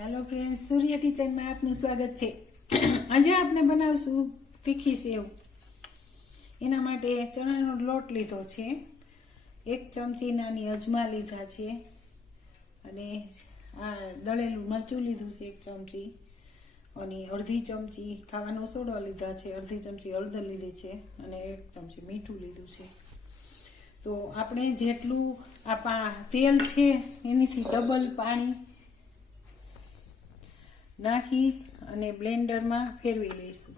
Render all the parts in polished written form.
Hello friends, सूर्य kitchen में आपનું સ્વાગત છે। આજે આપણે બનાવશું તીખી સેવ। એના માટે ચણાનો લોટ લીધો છે, 1 ચમચી નાની અજમા લીધા છે અને આ દળેલું મરચું લીધું છે 1 ચમચી અને અડધી ચમચી ખાવાનો સોડો લીધા છે, અડધી ચમચી હળદર લીધી છે અને 1 ચમચી મીઠું લીધું છે। તો આપણે જેટલું આ તેલ છે એનીથી ડબલ પાણી નાખી અને બ્લેન્ડરમાં ફેરવી લઈશું।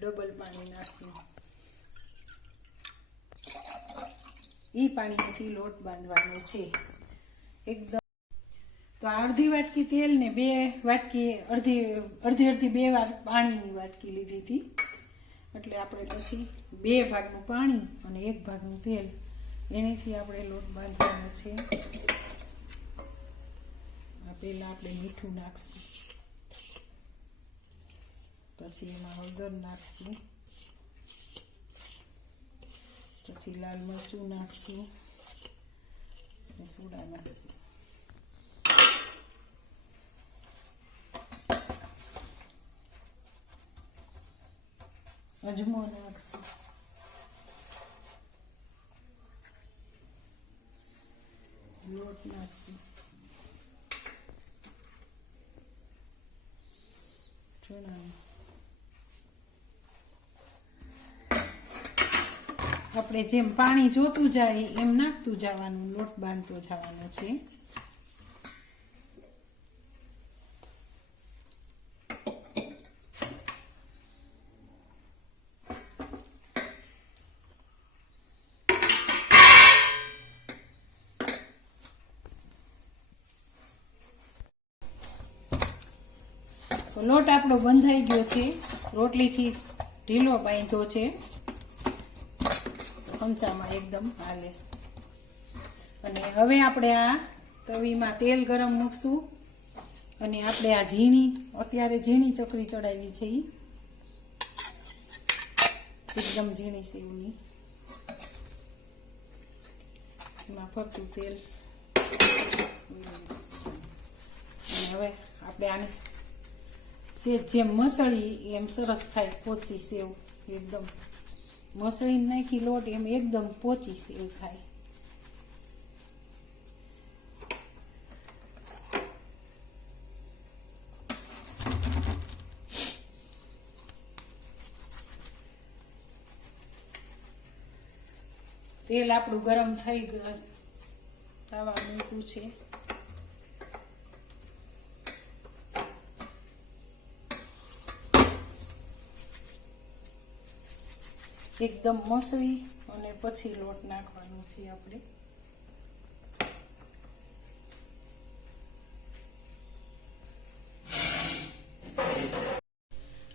ડબલ પાણી નાખી એ પાણીથી લોટ બાંધવાનો છે એકદમ। તો અડધી વાટકી તેલ ને 2 વાટકી અડધી 2 વાર પાણીની વાટકી લીધી હતી, એટલે આપણે પછી 2 ભાગનું પાણી અને 1 ભાગનું તેલ એનીથી આપણે લોટ બાંધવાનો છે। પહેલા આપણે મીઠું નાખશું, પછી એમાં હળદર નાખશું, પછી લાલ મરચું નાખશું અને સોડા નાખશું। અજમો નાખશું, લોટ નાખશું, ચણા આપણે જેમ પાણી જોતું જાય એમ નાખતું જવાનું, લોટ બાંધતો જવાનો છે। તો લોટ આપણો બંધાઈ ગયો છે, રોટલીથી ઢીલો બાંધ્યો છે, ચમચામાં એકદમ હાલે। અને હવે આપણે આ તવીમાં તેલ ગરમ મૂકશું અને આપણે આ અત્યારે ઝીણી ચકરી ચડાવી છે, એકદમ ઝીણી સેવની, એમાં ફરતું તેલ। અને હવે આપણે આને સેજ જેમ મસળી એમ સરસ થાય પોચી સેવ, એકદમ મસળી નાખી લોટ એમ એકદમ પોચી સેવ થાય। તેલ આપણું ગરમ થઈ ગયું, તવા મૂકવું છે, એકદમ મસળી અને પછી લોટ નાખવાનો છે આપણે।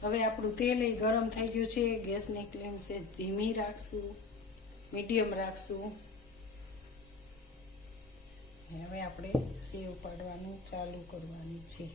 હવે આપણું તેલ ગરમ થઈ ગયું છે, ગેસની ફ્લેમ છે ધીમી રાખશું, મીડિયમ રાખશું। હવે આપણે સેવ પાડવાનું ચાલુ કરવાનું છે।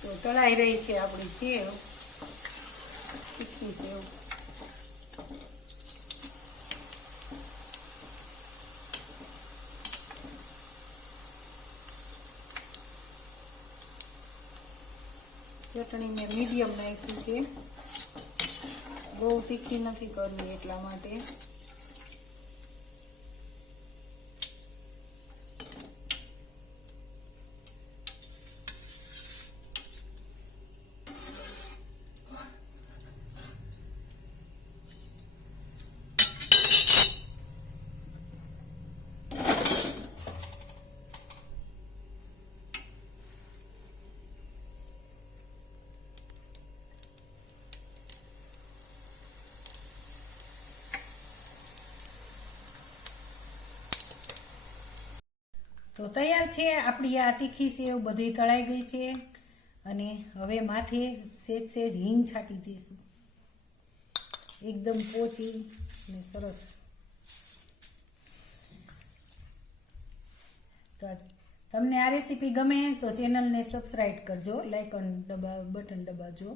તો તળાઈ રહી છે આપણી સેવ, તીખી સેવ। ચટણી મેં મીડિયમ નાખી છે, બહુ તીખી નથી કરવી એટલા માટે। તો તૈયાર છે આપણી આ તીખી સેવ, બધી તળાઈ ગઈ છે અને હવે માથે સેજ સેજ હિંગ છાંટી દઈશું, એકદમ પોચી અને સરસ. તો તમને આ રેસીપી ગમે તો ચેનલને સબસ્ક્રાઈબ કરજો, લાઈક બટન દબાવજો.